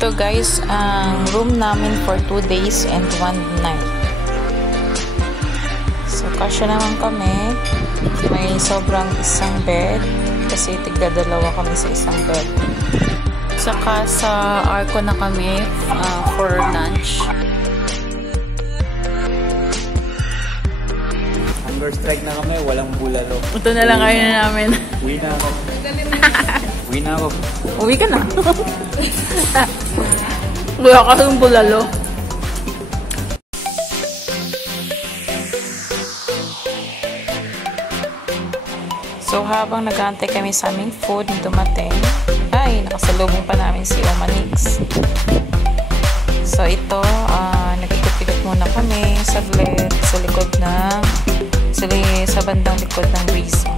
ito guys, ang room namin for 2 days and 1 night. So, kasya naman kami. May sobrang isang bed. Kasi tigda-dalawa kami sa isang bed. Saka sa Arco na kami for lunch. Hunger strike na kami, walang bulalo. Ito na lang kayo na namin. Uwi na ako. Uwi na ako. Uwi ka na. Wala ka yung bulalo. So, habang nag-aantay kami sa aming food na dumating, ay, nakasalubong pa namin si Omanix. So, ito, nag-ikot-ikot muna kami saglit sa likod ng, sa bandang likod ng Briso.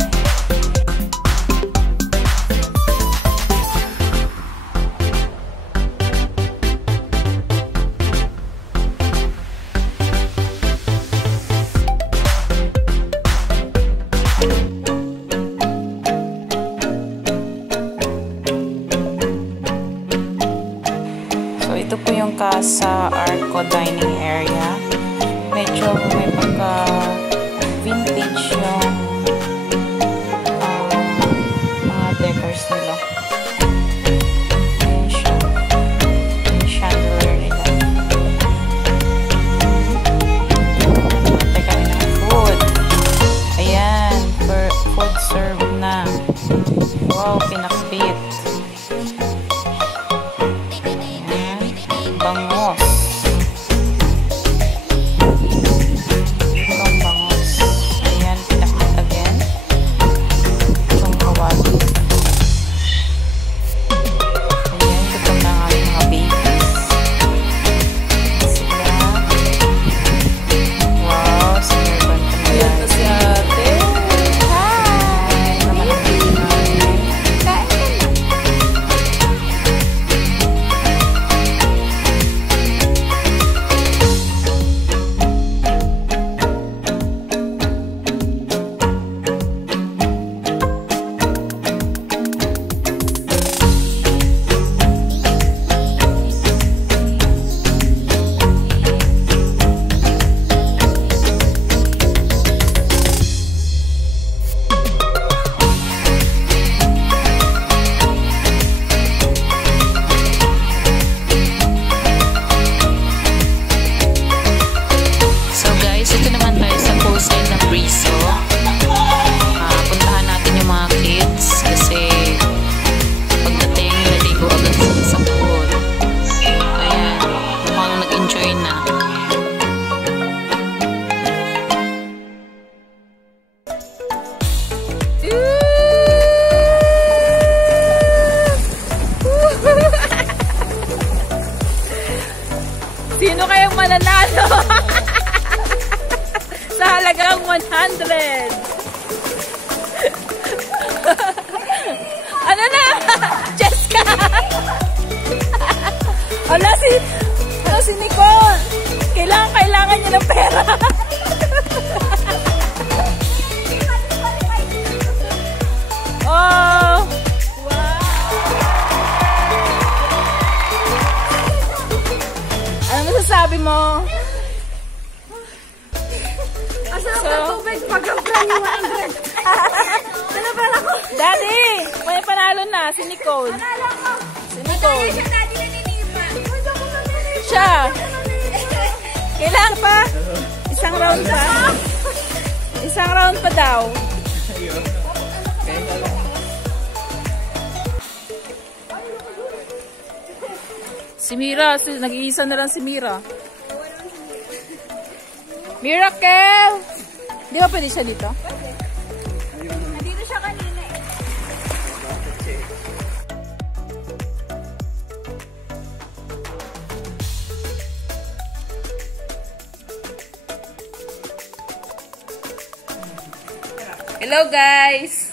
Ito po yung Casa Arco dining area. Medyo may pagka-vintage yung mga decors nila. Ayan siya. Yung chandelier nila. Antay kami ng food. Ayan. Food served na. Wow, pinakbit. Bangos. Itong bangos. Ayan, pinakit again. Itong kawali. Ayan, gutom na nga yung mga babies. Sila. Wow, sinurban ko na yan. Si ate. Hi! Naman ang baby namin. Kain ka na. Puntahan natin yung mga kids kasi pagdating naligo agad sila sa pool. Ayan, mukhang nag-enjoy na. Sino kayang mananalo? Sa halagang 100. Ano na? Jessica! si Nicole! Kailangan niya ng pera. Oh! Wow! Ano masasabi mo? Asarap ng tubig pag ang brand 100. Nanapala ko. Daddy! May panalo na, si Nicole. Panalo ko. Si Nicole. Siya, daddy na ninipa. Siya. Kailangan pa. Isang round pa. Isang round pa daw. Si Mira, nag-iisa na lang si Mira. Miracle! Di ba pwede siya dito? Nandito siya kanina eh. Hello guys!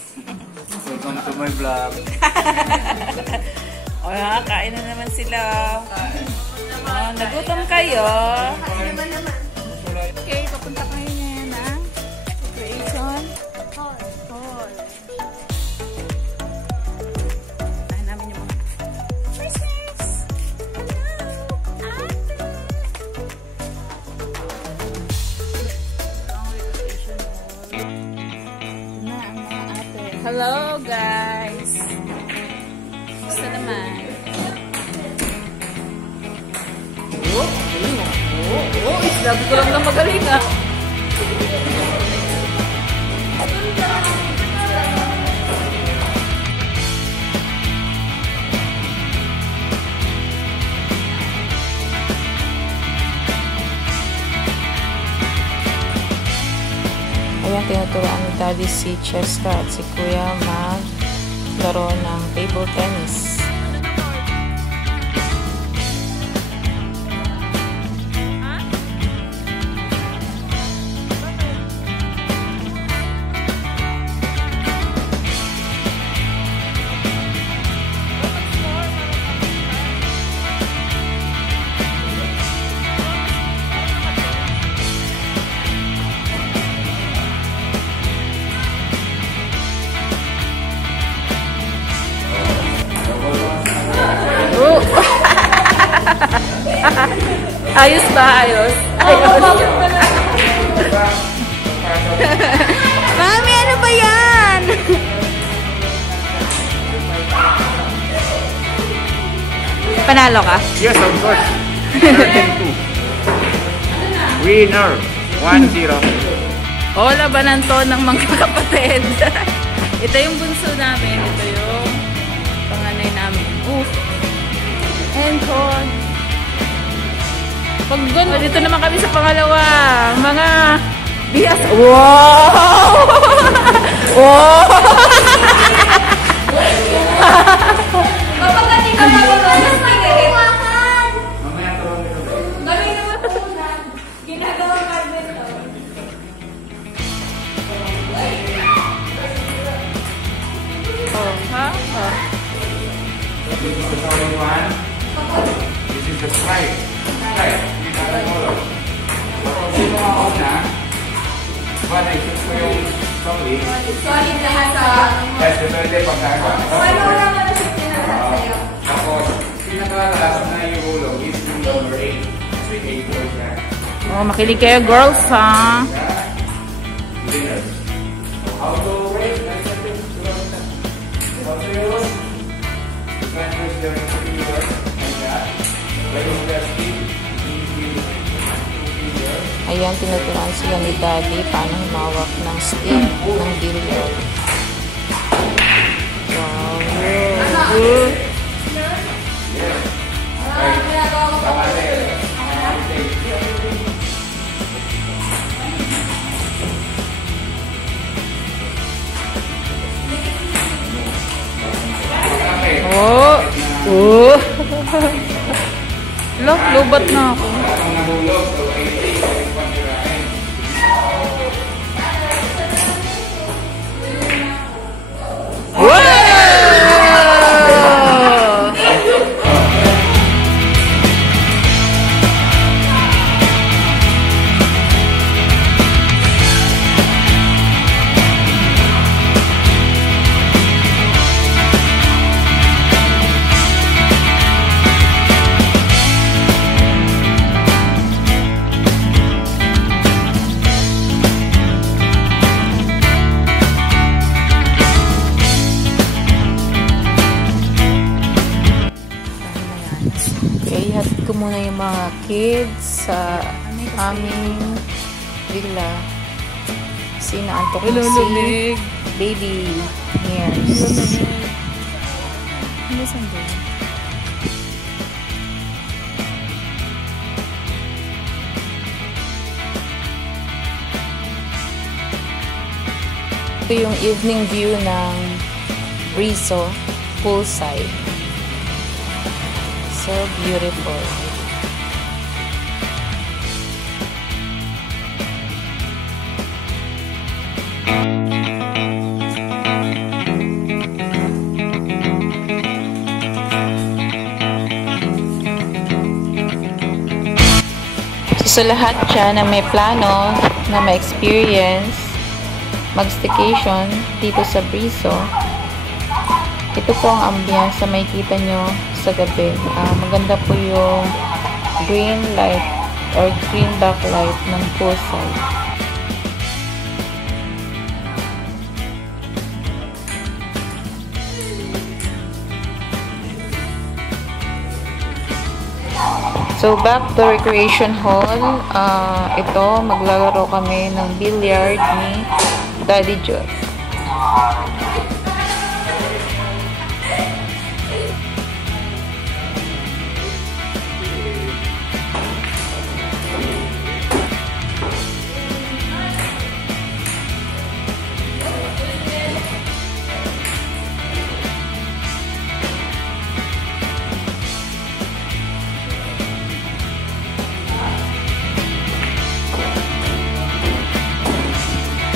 Welcome to my vlog. O, kain na naman sila. Nagutom kayo. Okay, papunta kayo ngayon na Recreation Hall. Tahan namin yung mga prisoners. Hello guys! Gusto naman? Sabi ko lang magaling ah! Ayan, tinuturuan ni Daddy si Cheska at si Kuya maglaro ng table tennis. Ayos ba? Ayos? Ayos. Mami, ano ba yan? Panalo ka? Yes, of course. 13-2. Winner. 1-0. O, labanan to ng mga kapatid. Ito yung bunso namin. Ito yung panganay namin. And on. Pag gano'n, dito naman kami sa pangalawa. Mga bias. Wow! Wow! Kapag hindi ka magulas, may gagawin. Mamaya tawag nito ba? Gawin naman po na. Ginagawa badminton. Oh, ha? Oh. This is the following one. This is the strike. Strike. Sino ako na? Ba, naisip ko yung solid. Solid lahat sa... Yes, ito yung pagkagawa. Ano naman na siya pinalahat sa'yo? Tapos, pinaka-last na yung ulog is yung number 8. Kasi 8 goals na. Oh, makilig kayo, girls, ha? Winners. How to wait? How to use? You can use your finger like that. Like the speed. Ayan, tinuturuan sila ni Daddy paano humawak ng stick ng billiard. Wow. Good. Oh! Oh! Look, lubat na ako. Ihatid ko muna yung mga kids sa aming villa. Kasi naantok na si baby hairs. Ano saan doon? Ito yung evening view ng Brizo poolside. So beautiful. So, sa lahat siya na may plano, na may experience, mag-staycation dito sa Brizo, ito po ang ambience na makikita nyo sa gabi. Maganda po yung green light or green backlight ng poolside. So, back to recreation hall. Ito, maglalaro kami ng billiard ni Daddy Jot.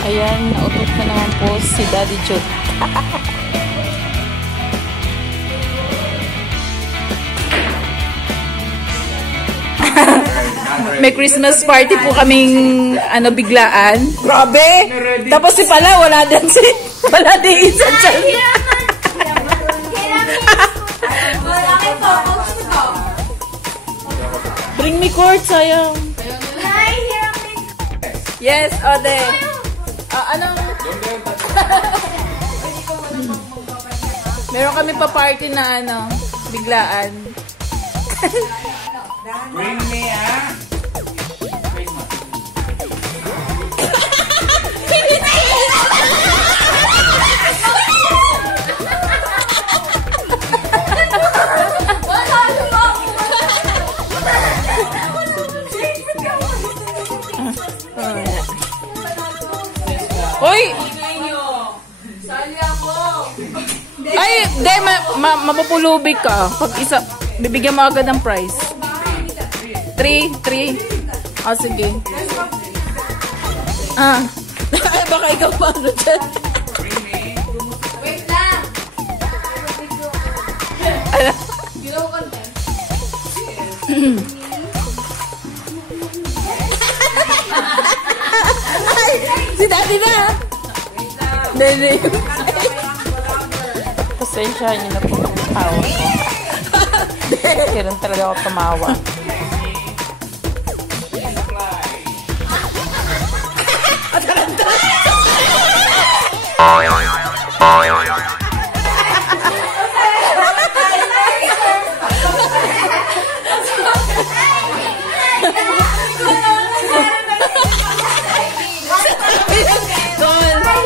Ayan, nautot na naman po si Daddy Jot. May Christmas party po kaming biglaan. Grabe! Tapos si pala, wala din isa dyan. Bring me court, sayang. Yes, Ode. Meron kami pa party na biglaan. Bring me Hoy! Ay, hindi, mapupulubi ka. Pag isa, bibigyan mo agad ng prize. 3. Ah, sige. Ay, baka ikaw pa dyan. Wait lang. Below content. Si Daddy na! Daddy. Pasensya niyo na po yung tawa ko. Kailan talaga ako tumawa.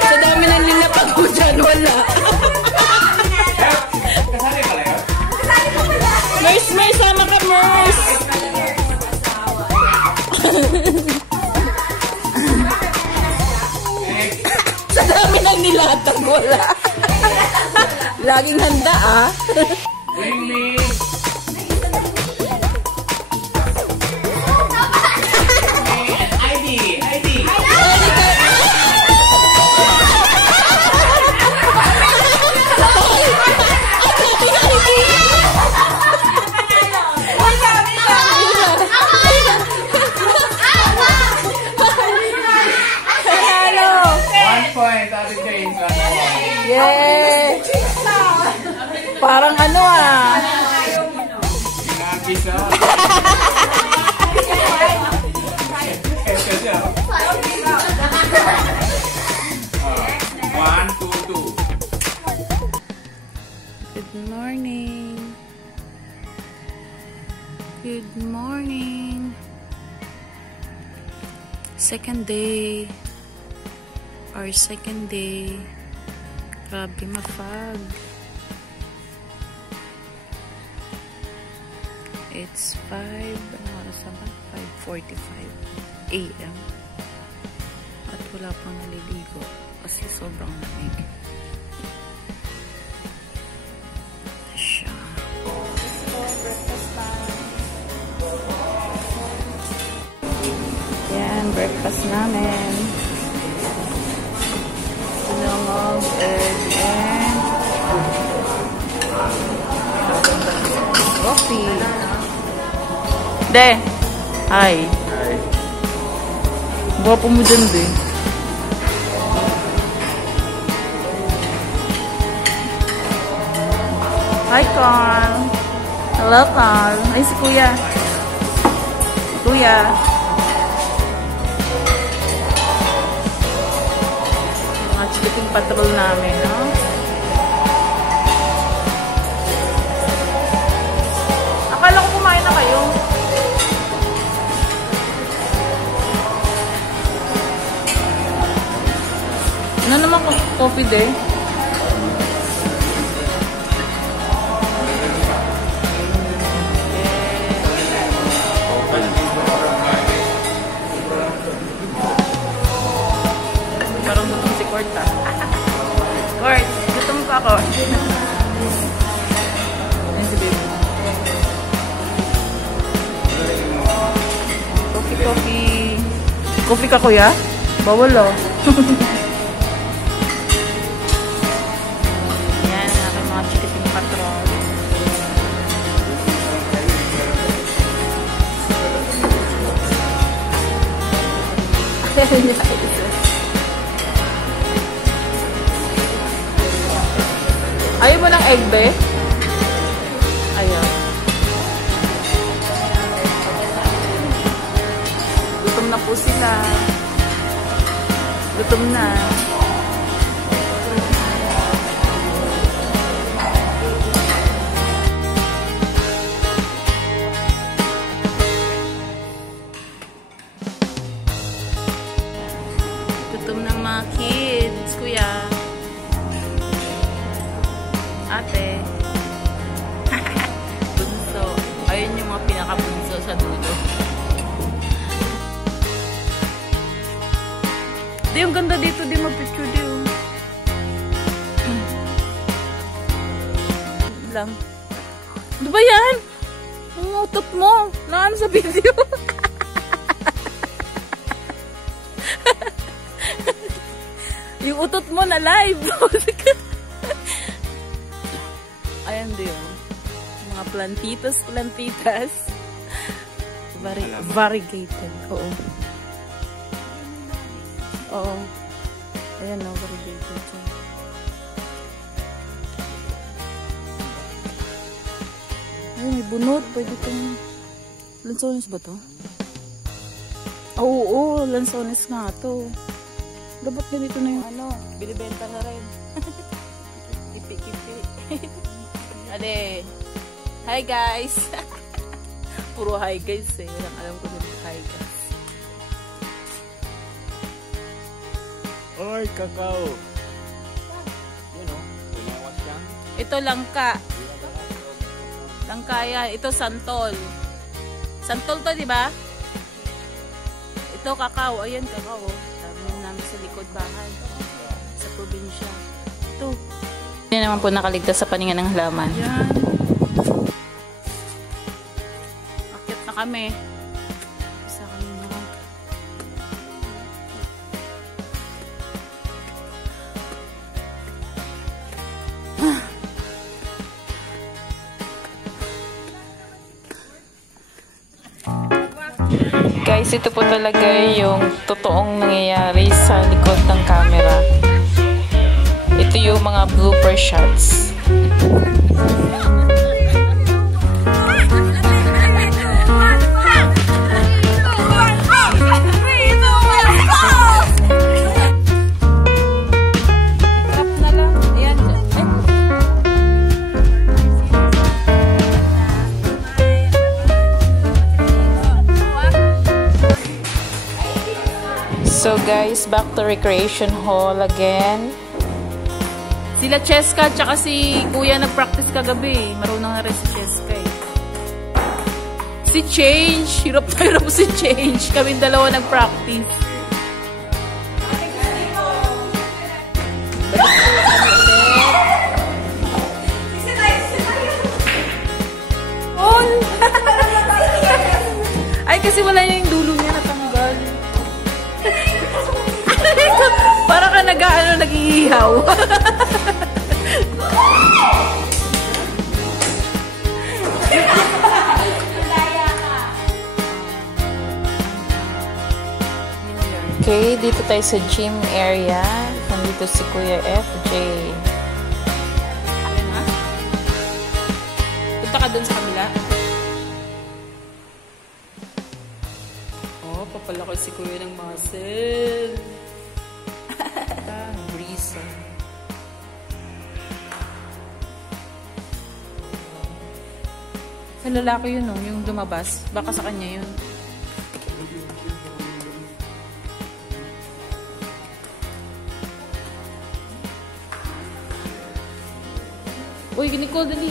Sa dami ng nilapag mo dyan, wala. Mers, sama ka, Mers! Sa dami ng nilatag, wala. Laging handa, Bring me. ID. Point, Ate James. Yay! Parang Pinakis na. 1, 2, 2. Good morning. Good morning. Second day. Our second day. Grabe, mafag. It's 5:45 a.m. At wala pang naliligo kasi sobrang lamig. Siya. Yan, breakfast namin. Sinangag, egg, and coffee. De! Hi. Gwapo mo dyan, De. Hi, Carl. Hello, Carl. Ay, si Kuya. Kuya. Mga chikiting patrol namin, no? Akala ko kumain na kayo. Coffee din. Parang gutom si Court ah. Court, gutom pa ako. Ayan si baby. Coffee. Coffee ka kuya? Bawal oh. Yan, ang aking mga chikiting patrol. Ayaw mo ng egg, be? Ayaw. Gutom na po sila. Gutom na. Gutom ng mga kids, kuya. Ate. Bunso. Ayun yung mga pinakabunso sa dulo. Di, yung ganda dito. Di mag-picture di yung. Lang. Ano ba yan? Ang utot mo. Naan sa video. Yung utot mo na live. Ayan din. Mga plantitas. Variegated. Oo. Oo. Ayan o, variegated. Ayun, may bunot. Pwede itong... Lansones ba to? Oo, lansones nga to. Dapat ganito na yung ano, binibenta na rin. Tipi-kipi. Ade. Hi guys. Puro hi guys eh. Walang alam ko din hi guys. Oy, kakao. Yun o. Pinawas yan. Ito langka. Langka yan. Ito santol. Santol to, di ba? Ito kakao. Ayan kakao. Dami namin sa likod bahay. Sa probinsya. Ito. Hindi naman po nakaligtas sa paninga ng halaman. Yan. Akyat na kami. Isa kami na. Guys, ito po talaga yung totoong nangyayari sa likod ng camera. Ito yung mga blooper shots. So guys, back to Recreation Hall again. Sila Cheska tsaka si Kuya nag-practice kagabi. Marunong na rin si Cheska eh. Si Change. Hirap na hirap si Change. Kaming dalawa nag-practice. Ay, kasi wala niya yung dulo niya natanggal. Para ka nag-iihaw. Okay, dito tayo sa gym area. Nandito si Kuya FJ. Punta ka dun sa kabila. Oh, papalaki si Kuya ng muscle. Brisa. Sa lalaki yun, oh, yung lumabas. Baka sa kanya yun. Uy, Nicole, dali.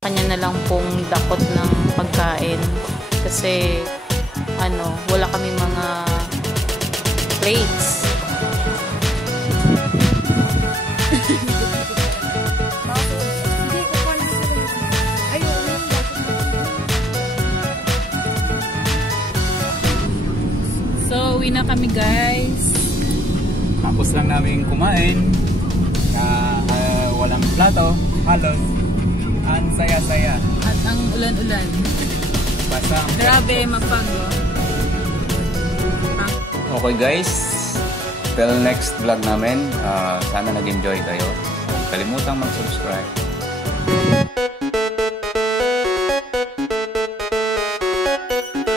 Kanya na lang pong dakot ng pagkain kasi wala kami mga plates. So, uwi na kami guys. Tapos lang namin kumain na walang plato, halos. Ang saya-saya. At ang ulan-ulan. Basta. Grabe, mapango. Okay guys, till next vlog namin, sana nag-enjoy kayo. Huwag kalimutang mag-subscribe.